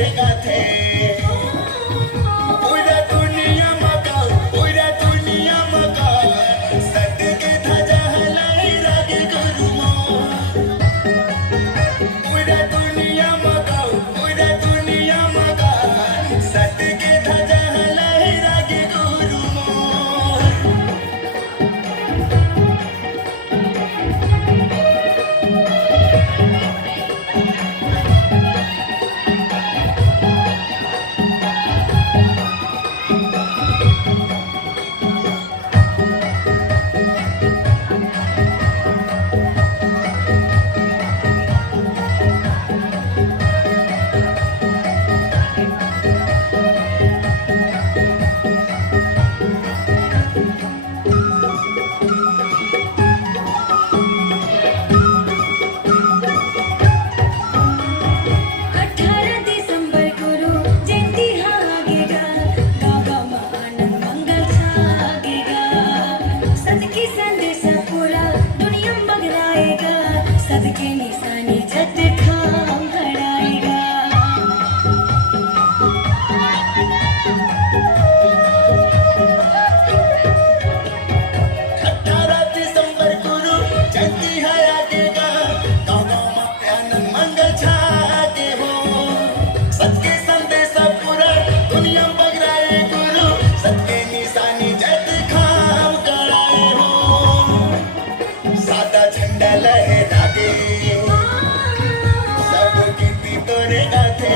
तोरे गाथे पूरा दुनिया मका सत के ध्वजा हलाई रागे गुरुमो पूरा दुनिया मका सत के ध्वजा हलाई रागे गुरुमो सबके निशानी जत खाम घड़ाएगा 18 दिसंबर गुरु जयंती है आगेगा गाँव में आनंद मंगल छागे हो सबके संदेश पूरा दुनिया बगराए गुरु सबके निशानी जत खाम घड़ाए हो सादा झंडा लहरा दे सब कीर्ति तोरे गाथे